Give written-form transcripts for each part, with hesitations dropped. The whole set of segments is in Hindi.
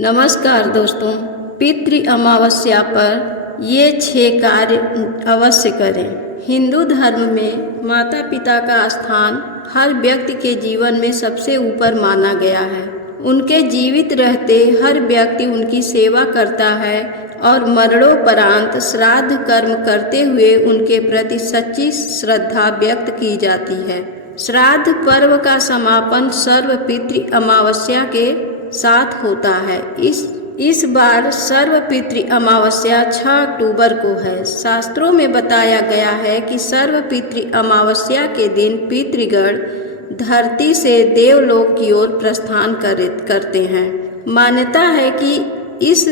नमस्कार दोस्तों, पितृ अमावस्या पर ये 6 कार्य अवश्य करें। हिंदू धर्म में माता पिता का स्थान हर व्यक्ति के जीवन में सबसे ऊपर माना गया है। उनके जीवित रहते हर व्यक्ति उनकी सेवा करता है और मरणोपरांत श्राद्ध कर्म करते हुए उनके प्रति सच्ची श्रद्धा व्यक्त की जाती है। श्राद्ध पर्व का समापन सर्व पितृ अमावस्या के साथ होता है। इस बार सर्व पितृ अमावस्या 6 अक्टूबर को है। शास्त्रों में बताया गया है कि सर्व पितृ अमावस्या के दिन पितृगण धरती से देवलोक की ओर प्रस्थान करते हैं। मान्यता है कि इस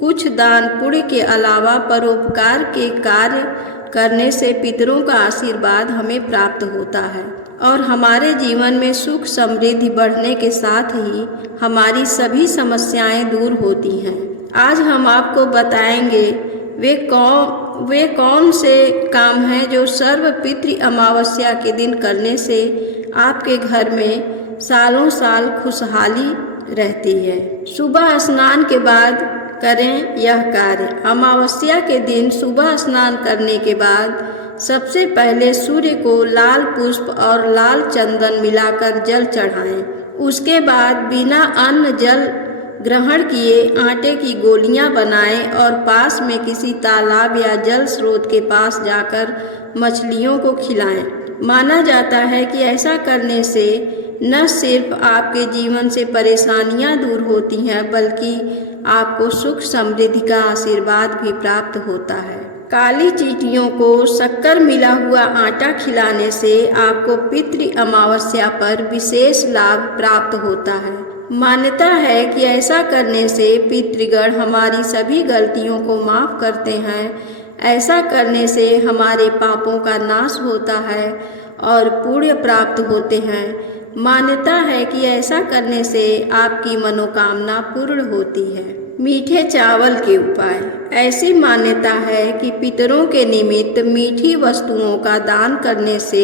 कुछ दान पुण्य के अलावा परोपकार के कार्य करने से पितरों का आशीर्वाद हमें प्राप्त होता है और हमारे जीवन में सुख समृद्धि बढ़ने के साथ ही हमारी सभी समस्याएं दूर होती हैं। आज हम आपको बताएंगे वे कौन से काम हैं जो सर्व पितृ अमावस्या के दिन करने से आपके घर में सालों साल खुशहाली रहती है। सुबह स्नान के बाद करें यह कार्य। अमावस्या के दिन सुबह स्नान करने के बाद सबसे पहले सूर्य को लाल पुष्प और लाल चंदन मिलाकर जल चढ़ाएं। उसके बाद बिना अन्न जल ग्रहण किए आटे की गोलियां बनाएं और पास में किसी तालाब या जल स्रोत के पास जाकर मछलियों को खिलाएं। माना जाता है कि ऐसा करने से न सिर्फ आपके जीवन से परेशानियां दूर होती हैं बल्कि आपको सुख समृद्धि का आशीर्वाद भी प्राप्त होता है। काली चींटियों को शक्कर मिला हुआ आटा खिलाने से आपको पितृ अमावस्या पर विशेष लाभ प्राप्त होता है। मान्यता है कि ऐसा करने से पितृगण हमारी सभी गलतियों को माफ करते हैं। ऐसा करने से हमारे पापों का नाश होता है और पुण्य प्राप्त होते हैं। मान्यता है कि ऐसा करने से आपकी मनोकामना पूर्ण होती है। मीठे चावल के उपाय। ऐसी मान्यता है कि पितरों के निमित्त मीठी वस्तुओं का दान करने से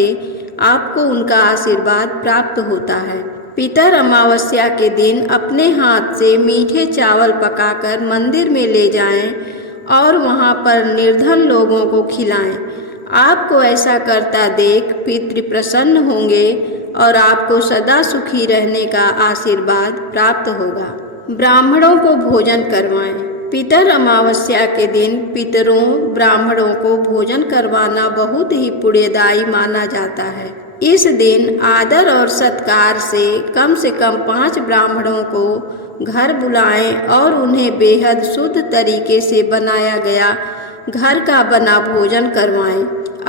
आपको उनका आशीर्वाद प्राप्त होता है। पितर अमावस्या के दिन अपने हाथ से मीठे चावल पकाकर मंदिर में ले जाएं और वहां पर निर्धन लोगों को खिलाएं। आपको ऐसा करता देख पितृ प्रसन्न होंगे और आपको सदा सुखी रहने का आशीर्वाद प्राप्त होगा। ब्राह्मणों को भोजन करवाएं। पितर अमावस्या के दिन पितरों ब्राह्मणों को भोजन करवाना बहुत ही पुण्यदायी माना जाता है। इस दिन आदर और सत्कार से कम 5 ब्राह्मणों को घर बुलाएं और उन्हें बेहद शुद्ध तरीके से बनाया गया घर का बना भोजन करवाएं।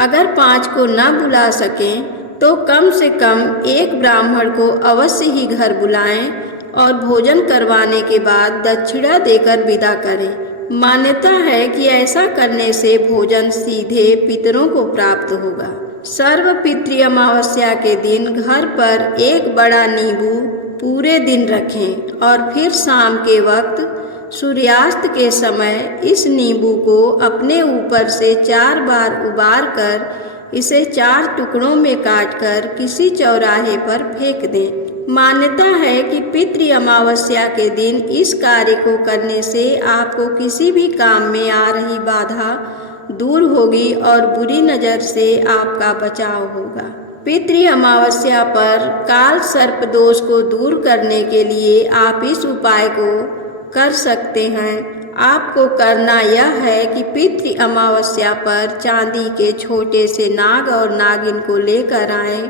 अगर 5 को न बुला सकें तो कम से कम 1 ब्राह्मण को अवश्य ही घर बुलाएं और भोजन करवाने के बाद दक्षिणा देकर विदा करें। मान्यता है कि ऐसा करने से भोजन सीधे पितरों को प्राप्त होगा। सर्व पितृ अमावस्या के दिन घर पर एक बड़ा नींबू पूरे दिन रखें और फिर शाम के वक्त सूर्यास्त के समय इस नींबू को अपने ऊपर से 4 बार उबार कर इसे 4 टुकड़ों में काटकर किसी चौराहे पर फेंक दें। मान्यता है कि पितृ अमावस्या के दिन इस कार्य को करने से आपको किसी भी काम में आ रही बाधा दूर होगी और बुरी नज़र से आपका बचाव होगा। पितृ अमावस्या पर काल सर्प दोष को दूर करने के लिए आप इस उपाय को कर सकते हैं। आपको करना यह है कि पितृ अमावस्या पर चांदी के छोटे से नाग और नागिन को लेकर आएं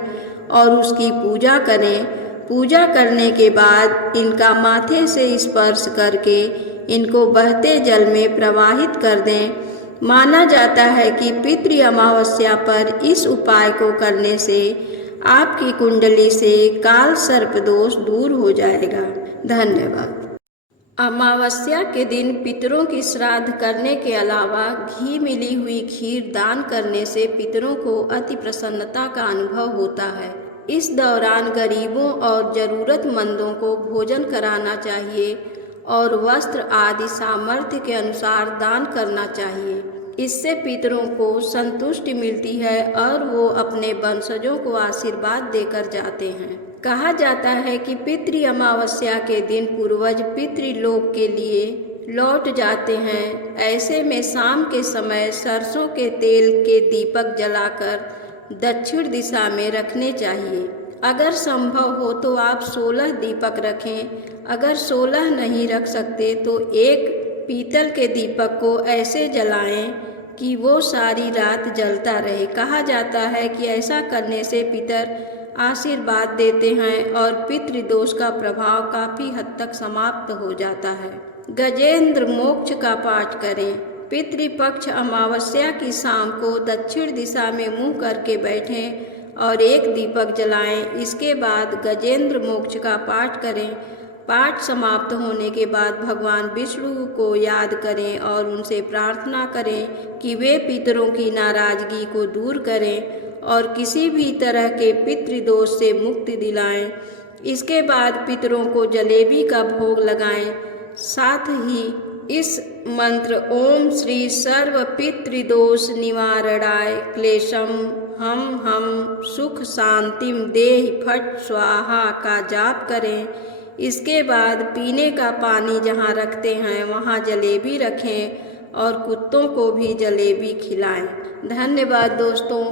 और उसकी पूजा करें। पूजा करने के बाद इनका माथे से स्पर्श करके इनको बहते जल में प्रवाहित कर दें। माना जाता है कि पितृ अमावस्या पर इस उपाय को करने से आपकी कुंडली से काल सर्प दोष दूर हो जाएगा। धन्यवाद। अमावस्या के दिन पितरों की श्राद्ध करने के अलावा घी मिली हुई खीर दान करने से पितरों को अति प्रसन्नता का अनुभव होता है। इस दौरान गरीबों और ज़रूरतमंदों को भोजन कराना चाहिए और वस्त्र आदि सामर्थ्य के अनुसार दान करना चाहिए। इससे पितरों को संतुष्टि मिलती है और वो अपने वंशजों को आशीर्वाद देकर जाते हैं। कहा जाता है कि पितृ अमावस्या के दिन पूर्वज पितृलोक के लिए लौट जाते हैं। ऐसे में शाम के समय सरसों के तेल के दीपक जलाकर दक्षिण दिशा में रखने चाहिए। अगर संभव हो तो आप 16 दीपक रखें। अगर 16 नहीं रख सकते तो एक पीतल के दीपक को ऐसे जलाएं कि वो सारी रात जलता रहे। कहा जाता है कि ऐसा करने से पितर आशीर्वाद देते हैं और पितृदोष का प्रभाव काफ़ी हद तक समाप्त हो जाता है। गजेंद्र मोक्ष का पाठ करें। पितृपक्ष अमावस्या की शाम को दक्षिण दिशा में मुंह करके बैठें और एक दीपक जलाएं। इसके बाद गजेंद्र मोक्ष का पाठ करें। पाठ समाप्त होने के बाद भगवान विष्णु को याद करें और उनसे प्रार्थना करें कि वे पितरों की नाराजगी को दूर करें और किसी भी तरह के पितृदोष से मुक्ति दिलाएं। इसके बाद पितरों को जलेबी का भोग लगाएं। साथ ही इस मंत्र ओम श्री सर्व पितृदोष निवारणाय क्लेशम हम सुख शांतिम देहि फट स्वाहा का जाप करें। इसके बाद पीने का पानी जहाँ रखते हैं वहाँ जलेबी रखें और कुत्तों को भी जलेबी खिलाएं। धन्यवाद दोस्तों।